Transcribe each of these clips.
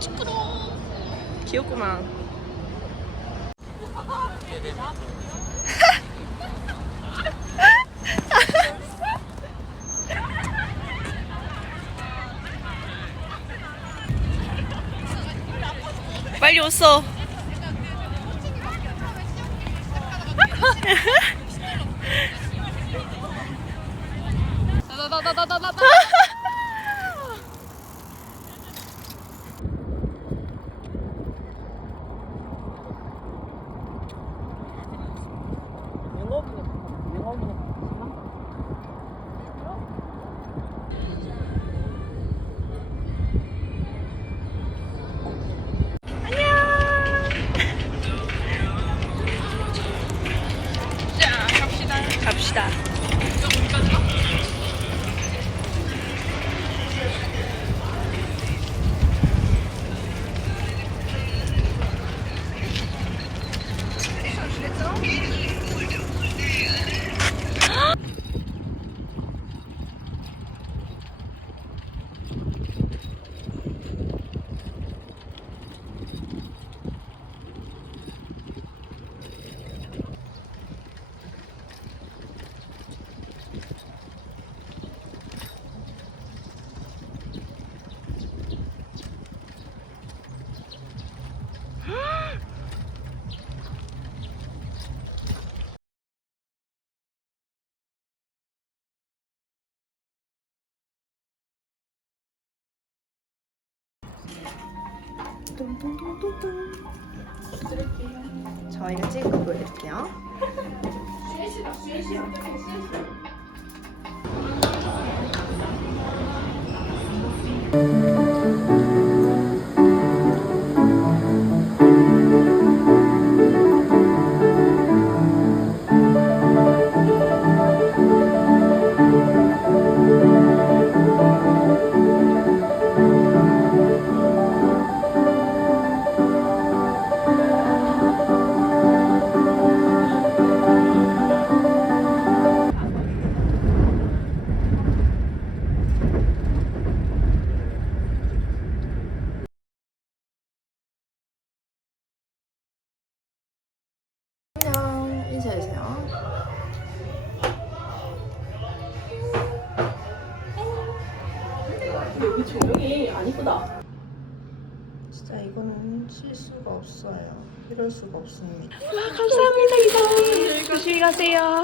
시끄러. 귀엽구만. 빨리 왔어. 저희가 찍은 거 보여드릴게요. 이럴 수가 없습니다. 감사합니다, 이사님. 조심히 가세요.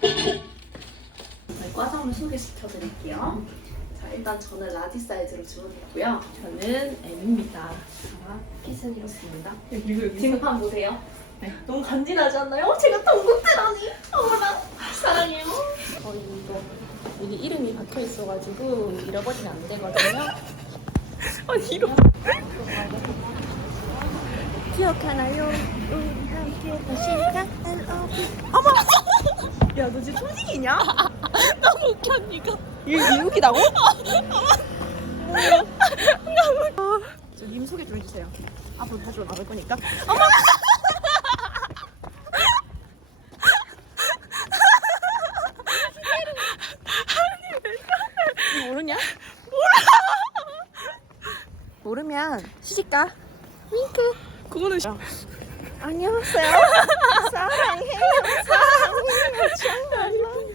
저희 과장을 소개시켜 드릴게요. 자, 일단 저는 라지 사이즈로 주문했고요. 저는 M입니다. 자, 핏은 이렇습니다. 등판 보세요. 너무 간지나지 않나요? 제가 동국대라니. 어머나, 사랑해요. 저희 이거 여기 이름이 박혀 있어가지고 잃어버리면 안 되거든요. 아니 이러. 기억하나요? 우리 함께 다시가 어머! 야, 너 지금 초딩이냐? 너무 웃겨. 이거 이 웃기다고? 저님 소개 좀 해주세요. 앞으로 다시 나갈 거니까. 어머! 이거 모르냐? 몰라. 모르면 시집가. 윙크. 그거는 시... 안녕하세요. 사랑해요. 사랑해요.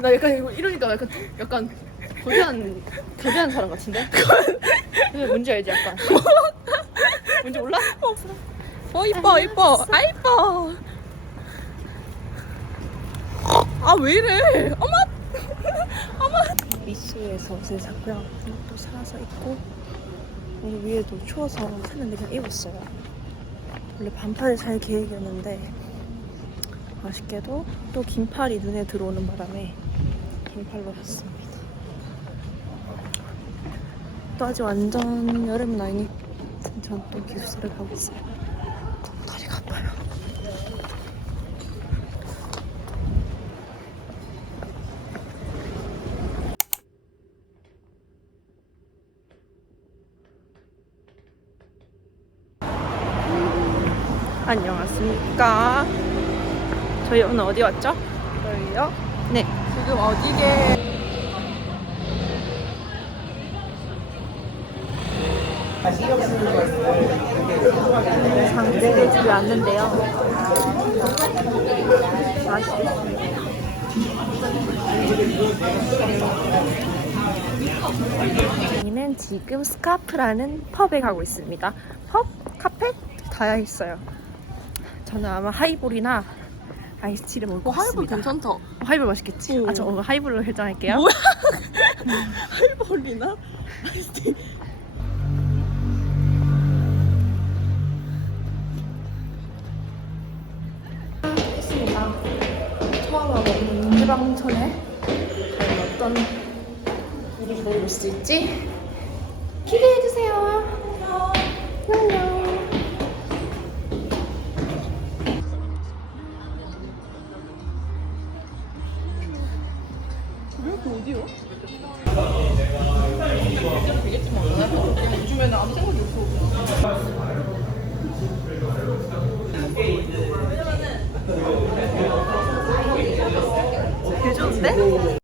나 약간 이거 이러니까 약간 약간 거대한 거대한 사람 같은데? 근데 뭔지 알지 약간. 뭔지 몰라? 어 이뻐 이뻐 아 이뻐. 아 왜 이래? 어머 미스에서 옷을 샀고요. 또 사서 입고 오늘 위에도 추워서 샀는데 그냥 입었어요. 원래 반팔을 살 계획이었는데 아쉽게도 또 긴팔이 눈에 들어오는 바람에 긴팔로 샀습니다. 또 아직 완전 여름은 아니니 전또 기숙사를 가고 있어요. 너무 다리가 아파요. 안녕하십니까. 저희 오늘 어디 왔죠? 저희 있어요. 네. 지금 어디게 장식에 집에 왔는데요. 맛있겠습니다. 저희는 지금 스카프라는 펍에 가고 있습니다. 펍? 카페? 다 있어요. 저는 아마 하이볼이나 아이스티를 먹을 것 같습니다. 괜찮다. 어, 하이볼 맛있겠지? 오. 아, 저 오늘 하이볼로 결정할게요. 뭐야? 하이볼이나? 했습니다. 처음 와보는 해방촌에 과연 어떤 일이 벌어질 수 있지? 기대해주세요. 안녕. ಅನಿಸುತ್ತೆ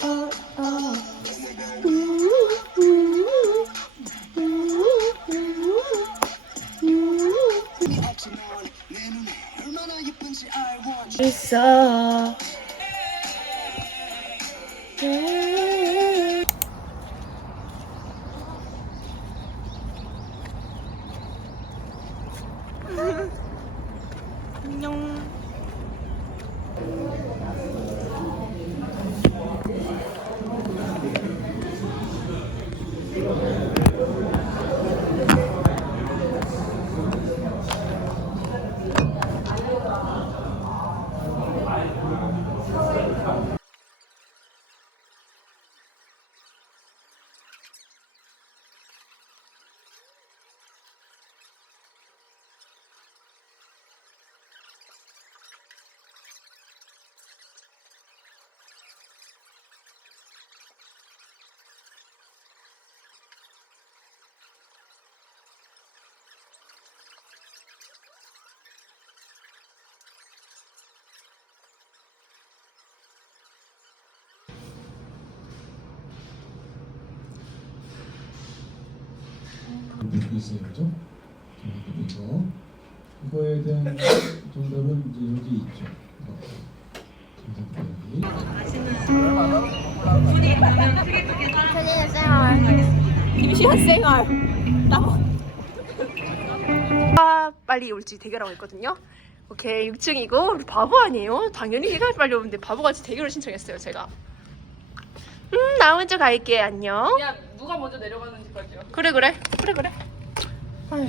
있어. 듣고 있어요, 그죠? 이거 이거에 대한 정답은 이제 여기 있죠. 김시현 생활. 아, 빨리 올지 대결하고 있거든요. 오케이 6층이고 바보 아니에요? 당연히 얘가 빨리 오는데 바보같이 대결을 신청했어요 제가. 음, 나 먼저 갈게 안녕. 야, 누가 먼저 내려가는지 볼게요. 그래 그래 그래 그래. 아휴.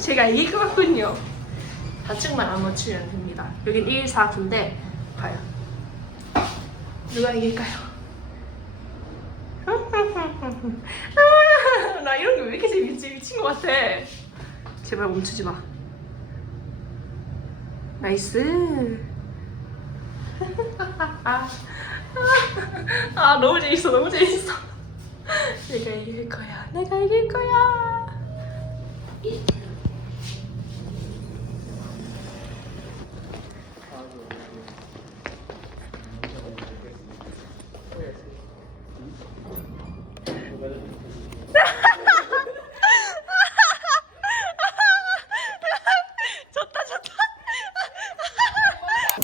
제가 이길 것 같군요. 4층만 안 맞추면 됩니다. 여긴 1, 4, 9인데 과연 누가 이길까요? 아, 나 이런 게왜 이렇게 재밌지? 미친 것 같아. 제발 멈추지 마. 나이스. 아 너무 재밌어 너무 재밌어 내가 이길 거야 내가 이길 거야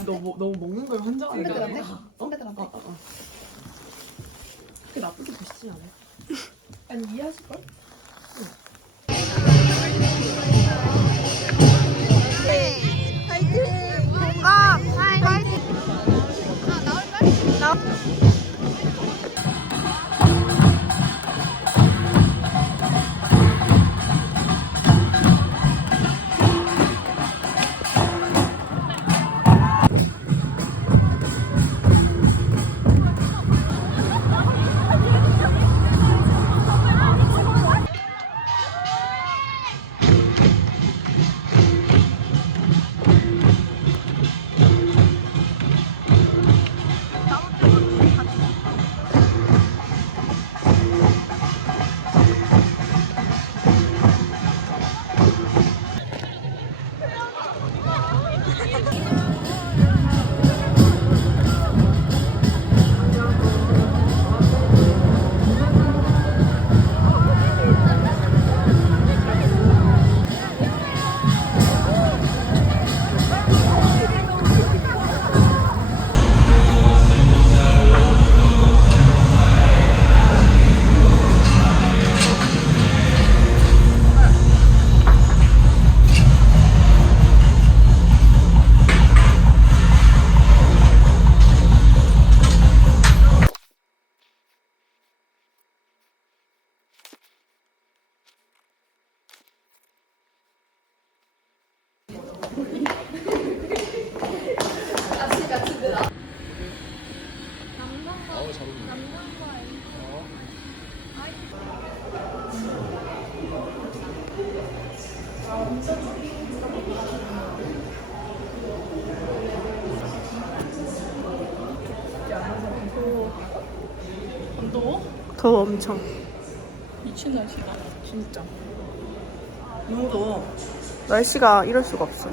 너무 너무 먹는 걸 환장하니까. 선배 들한테? 어? 선배 들한테? 어, 어, 어. 그게 나쁘게 보시지 않아요? 아니 이해하실 걸? 더워 엄청. 미친 날씨다. 진짜. 너무 더워. 날씨가 이럴 수가 없어.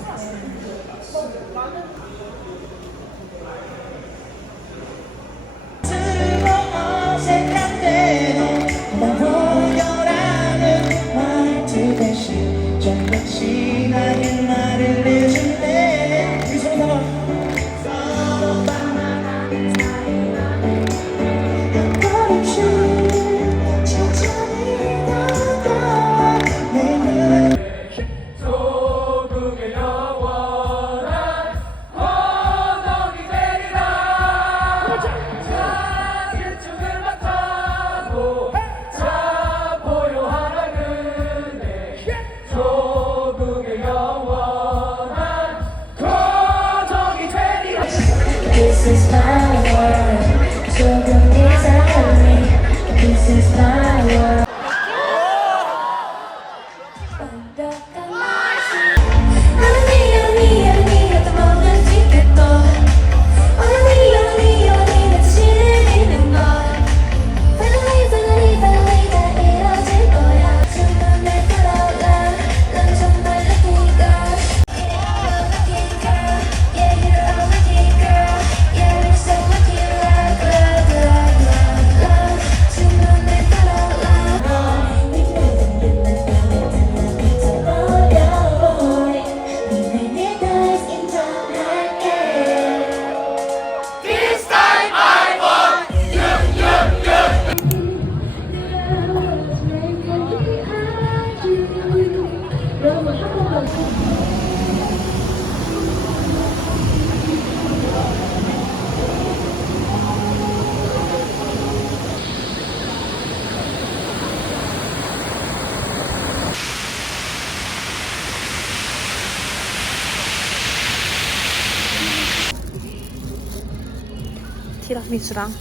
티라미수랑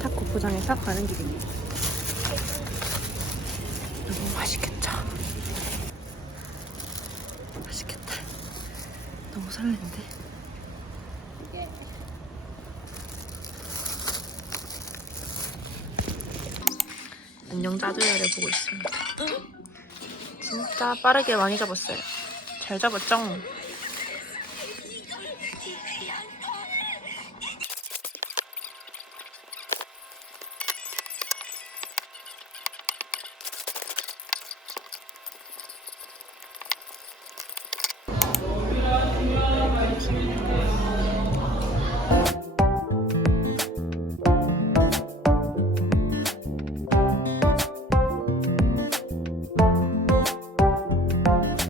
타코 포장해서 가는 길입니다. 너무 맛있겠다. 맛있겠다. 너무 설레는데. 안녕 짜조야를 보고 있습니다. 진짜 빠르게 많이 잡았어요. 잘 잡았죠?